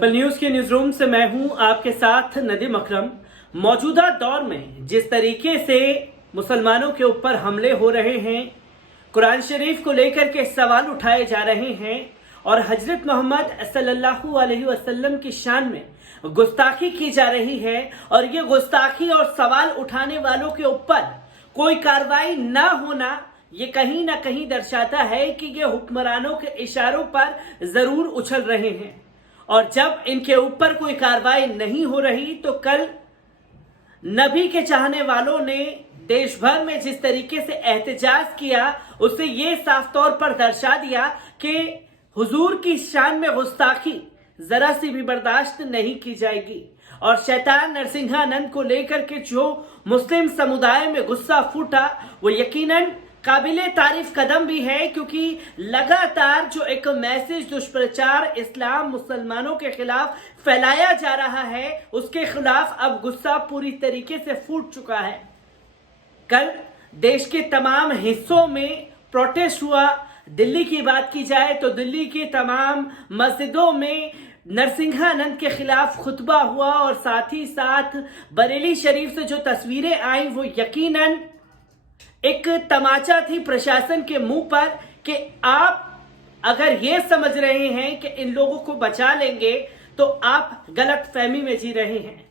पल न्यूज के news room से मैं हूं आपके साथ नदीम अकरम। मौजूदा दौर में जिस तरीके से मुसलमानों के ऊपर हमले हो रहे हैं, कुरान शरीफ को लेकर के सवाल उठाए जा रहे हैं और हजरत मोहम्मद सल्लल्लाहु अलैहि वसल्लम की शान में गुस्ताखी की जा रही है और ये गुस्ताखी और सवाल उठाने वालों के ऊपर कोई कार्रवाई न होना, ये कहीं ना कहीं दर्शाता है कि ये हुक्मरानों के इशारों पर जरूर उछल रहे हैं। और जब इनके ऊपर कोई कार्रवाई नहीं हो रही तो कल नबी के चाहने वालों ने देश भर में जिस तरीके से एहतजाज किया, उससे ये साफ तौर पर दर्शा दिया कि हुजूर की शान में गुस्ताखी जरा सी भी बर्दाश्त नहीं की जाएगी। और शैतान नरसिंहानंद को लेकर के जो मुस्लिम समुदाय में गुस्सा फूटा, वो यकीनन काबिले तारीफ कदम भी है, क्योंकि लगातार जो एक मैसेज दुष्प्रचार इस्लाम मुसलमानों के खिलाफ फैलाया जा रहा है, उसके खिलाफ अब गुस्सा पूरी तरीके से फूट चुका है। कल देश के तमाम हिस्सों में प्रोटेस्ट हुआ। दिल्ली की बात की जाए तो दिल्ली की तमाम मस्जिदों में नरसिंहानंद के खिलाफ खुतबा हुआ और साथ ही साथ बरेली शरीफ से जो तस्वीरें आई वो यकीनन एक तमाचा थी प्रशासन के मुंह पर कि आप अगर ये समझ रहे हैं कि इन लोगों को बचा लेंगे तो आप गलत फहमी में जी रहे हैं।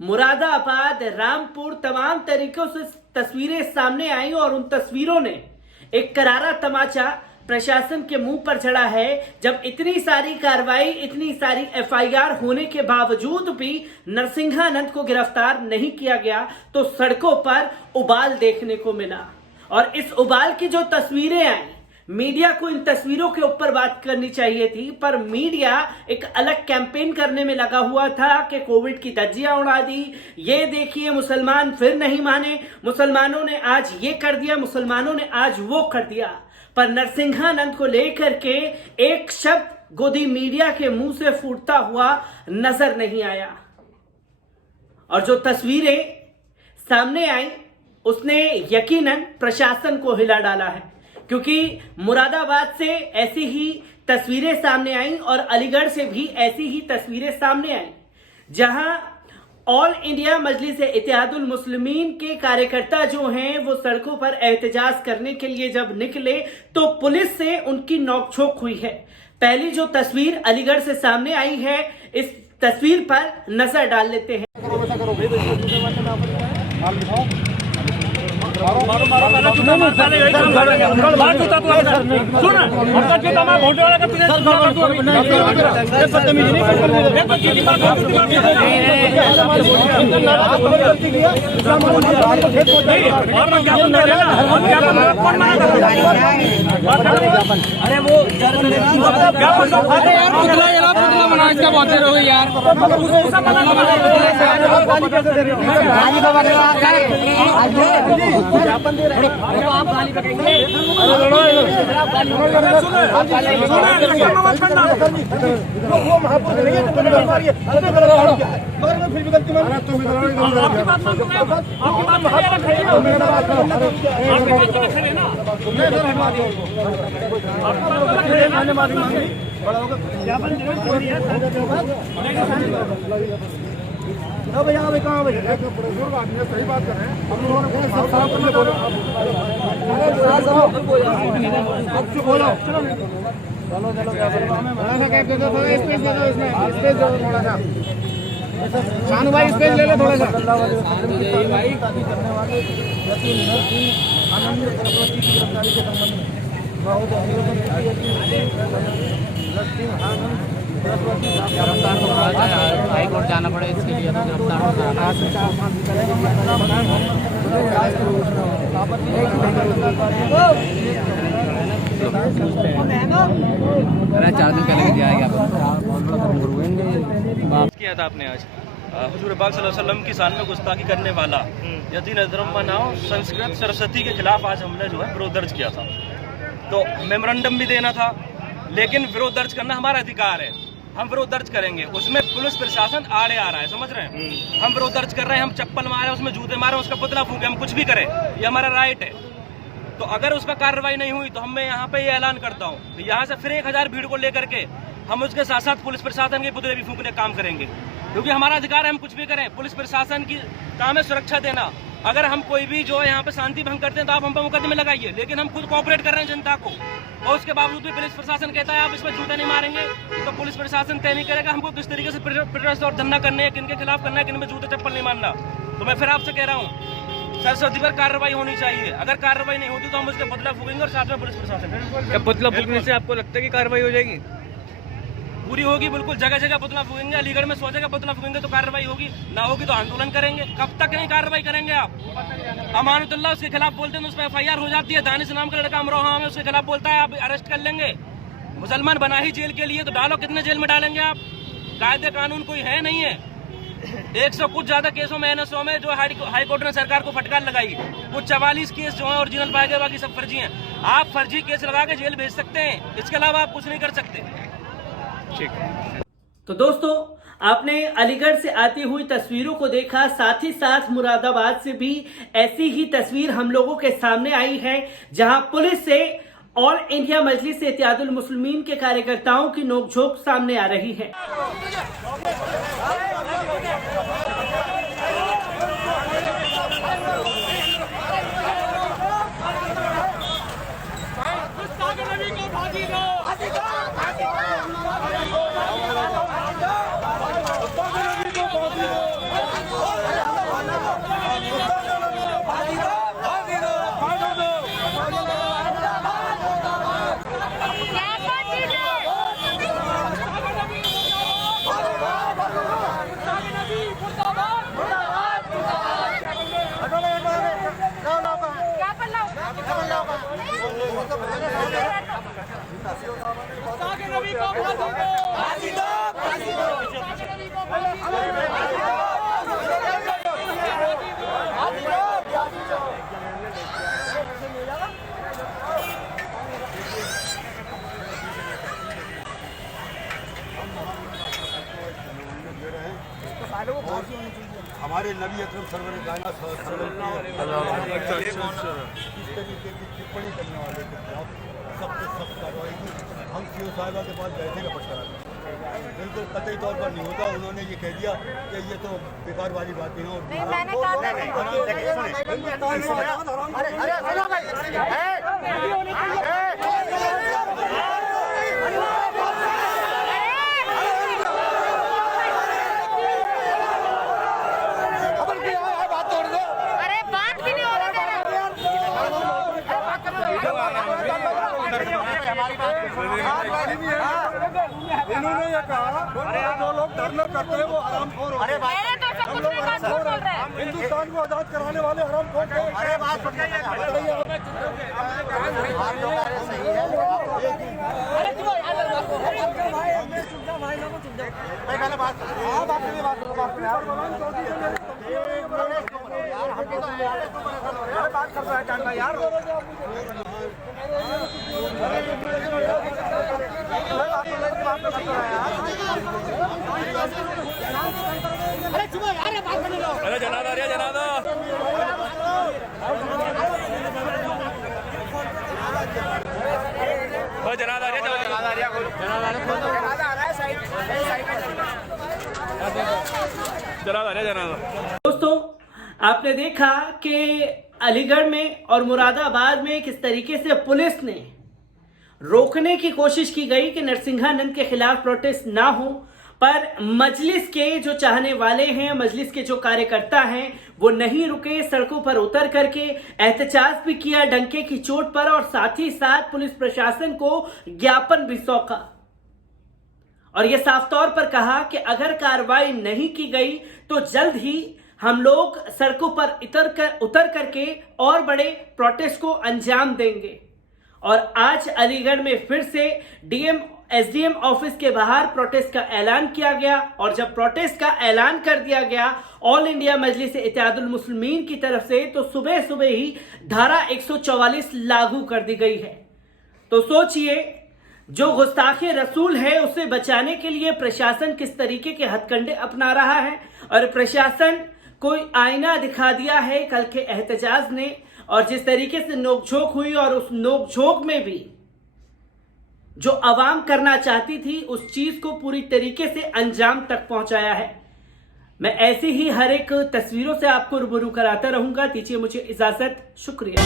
मुरादाबाद, रामपुर, तमाम तरीकों से तस्वीरें सामने आई और उन तस्वीरों ने एक करारा तमाचा प्रशासन के मुंह पर चढ़ा है। जब इतनी सारी कार्रवाई, इतनी सारी एफआईआर होने के बावजूद भी नरसिंहानंद को गिरफ्तार नहीं किया गया तो सड़कों पर उबाल देखने को मिला। और इस उबाल की जो तस्वीरें आई, मीडिया को इन तस्वीरों के ऊपर बात करनी चाहिए थी, पर मीडिया एक अलग कैंपेन करने में लगा हुआ था कि कोविड की धज्जियां उड़ा दी, ये देखिए मुसलमान फिर नहीं माने, मुसलमानों ने आज ये कर दिया, मुसलमानों ने आज वो कर दिया। पर नरसिंहानंद को लेकर के एक शब्द गोदी मीडिया के मुंह से फूटता हुआ नजर नहीं आया। और जो तस्वीरें सामने आई उसने यकीनन प्रशासन को हिला डाला है, क्योंकि मुरादाबाद से ऐसी ही तस्वीरें सामने आई और अलीगढ़ से भी ऐसी ही तस्वीरें सामने आई, जहां ऑल इंडिया मजलिस इत्तेहादुल मुस्लिमीन के कार्यकर्ता जो हैं वो सड़कों पर एहतजाज करने के लिए जब निकले तो पुलिस से उनकी नोकझोंक हुई है। पहली जो तस्वीर अलीगढ़ से सामने आई है, इस तस्वीर पर नजर डाल लेते हैं। अरे वो इसका बहुत देर हो गई यार। ज्ञापन दे रहे हैं आप गाली पकड़ेंगे। वो महापुरुष नहीं है, फिर भी गलती भैया अभी कहाँ भैया सही बात कर रहे हैं हम लोगों ने बोलो स्पेस दे दो, इसमें स्पेस दे दो थोड़ा सा। शानू भाई स्पेस ले लो थोड़ा सा। भाई करने वाले आनंद सरस्वती की गिरफ्तारी के संबंध में गिरफ्तार तो होना चाहिए, हाई कोर्ट जाना पड़े इसके लिए तो गिरफ्तार होना 4 दिन पहले दिया किया था आपने आज हुजूर पाक सल्लल्लाहु अलैहि वसल्लम की शान में गुस्ताखी करने वाला यतीन अजरम नाव संस्कृत सरस्वती के खिलाफ आज हमने जो है विरोध दर्ज किया था। तो मेमोरेंडम भी देना था, लेकिन विरोध दर्ज करना हमारा अधिकार है, हम विरोध दर्ज करेंगे। उसमें पुलिस प्रशासन आड़े आ रहा है, समझ रहे हैं। हम विरोध दर्ज कर रहे हैं, हम चप्पल मारे, उसमें जूते मारे, उसका पुतला फूके, हम कुछ भी करें, ये हमारा राइट है। तो अगर उस पर कार्रवाई नहीं हुई तो हम मैं यहाँ पे ये ऐलान करता हूँ, यहाँ से फिर 1000 भीड़ को लेकर के हम उसके साथ साथ पुलिस प्रशासन के पुतले भी फूंकने काम करेंगे, क्योंकि हमारा अधिकार है, हम कुछ भी करें। पुलिस प्रशासन की काम है सुरक्षा देना। अगर हम कोई भी जो है यहाँ पे शांति भंग करते हैं तो आप हम पर मुकदमे लगाइए, लेकिन हम खुद कोऑपरेट कर रहे हैं जनता को, और उसके बावजूद भी पुलिस प्रशासन कहता है आप इसमें जूते नहीं मारेंगे, तो पुलिस प्रशासन तय नहीं करेगा हमको किस तरीके से प्रोटेस्ट और धरना करने हैं, किन के खिलाफ करना है, किन में जूते चप्पल नहीं मारना। तो मैं फिर आपसे कह रहा हूँ सरस्वती पर कार्रवाई होनी चाहिए। अगर कार्रवाई नहीं होती तो हम उसके पुतला फूकेंगे और साथ में पुलिस प्रशासन। क्या पुतला फूकने से आपको लगता है कि कार्रवाई हो जाएगी? पूरी होगी, बिल्कुल। जगह जगह पुतला फूकेंगे, अलीगढ़ में 100 जगह पुतला फूकेंगे तो कार्रवाई होगी, ना होगी तो आंदोलन करेंगे। कब तक नहीं कार्रवाई करेंगे आप? अमानुल्लाह उसके खिलाफ बोलते हैं तो उस पर FIR हो जाती है। दानिश नाम का लड़का अमरोहा में उसके खिलाफ बोलता है, आप अरेस्ट कर लेंगे। मुसलमान बना ही जेल के लिए, तो डालो, कितने जेल में डालेंगे आप? कायदे कानून कोई है नहीं है। 100 कुछ ज्यादा केसों में NSO में जो हाई कोर्ट ने सरकार को फटकार लगाई, कुछ 44 केस जो है ओरिजिनल पाए गए, बाकी सब फर्जी हैं। आप फर्जी केस लगा के जेल भेज सकते हैं, इसके अलावा आप कुछ नहीं कर सकते। तो दोस्तों, आपने अलीगढ़ से आती हुई तस्वीरों को देखा, साथ ही साथ मुरादाबाद से भी ऐसी ही तस्वीर हम लोगों के सामने आई है, जहां पुलिस से ऑल इंडिया मजलिस इत्तेहादुल मुस्लिमीन के कार्यकर्ताओं की नोकझोंक सामने आ रही है। हमारे नबी अकरम सरवर कायनात इस तरीके की टिप्पणी करने वाले के खिलाफ सख्त सख्त कार्रवाई की। हम CO साहिबा के पास बैठे का पटकरा बिल्कुल कतई तौर पर नहीं होता। उन्होंने ये कह दिया कि ये तो बेकार वाली बातें हैं। इन्होंने ये कहा जो लोग धरना करते हैं वो हरामखोर होते हैं। हम हिंदुस्तान को आजाद कराने वाले हरामखोर हैं। अरे बात अरे जनादा रे जनादा जनादा रे जनादा। दोस्तों, आपने देखा कि अलीगढ़ में और मुरादाबाद में किस तरीके से पुलिस ने रोकने की कोशिश की गई कि नरसिंहानंद के खिलाफ प्रोटेस्ट ना हो, पर मजलिस के जो चाहने वाले हैं, मजलिस के जो कार्यकर्ता हैं, वो नहीं रुके। सड़कों पर उतर करके एहतजाज भी किया डंके की चोट पर, और साथ ही साथ पुलिस प्रशासन को ज्ञापन भी सौंपा और यह साफ तौर पर कहा कि अगर कार्रवाई नहीं की गई तो जल्द ही हम लोग सड़कों पर उतर करके और बड़े प्रोटेस्ट को अंजाम देंगे। और आज अलीगढ़ में फिर से SDM ऑफिस के बाहर प्रोटेस्ट का ऐलान किया गया, और जब प्रोटेस्ट का ऐलान कर दिया गया ऑल इंडिया मजलिस इत्तेहादुल मुस्लिमीन की तरफ से, तो सुबह सुबह ही धारा 144 लागू कर दी गई है। तो सोचिए, जो गुस्ताखे रसूल है उसे बचाने के लिए प्रशासन किस तरीके के हथकंडे अपना रहा है, और प्रशासन कोई आईना दिखा दिया है कल के एहतजाज ने। और जिस तरीके से नोकझोंक हुई, और उस नोकझोंक में भी जो आवाम करना चाहती थी उस चीज को पूरी तरीके से अंजाम तक पहुंचाया है। मैं ऐसी ही हर एक तस्वीरों से आपको रूबरू कराता रहूंगा। दीजिए मुझे इजाजत, शुक्रिया।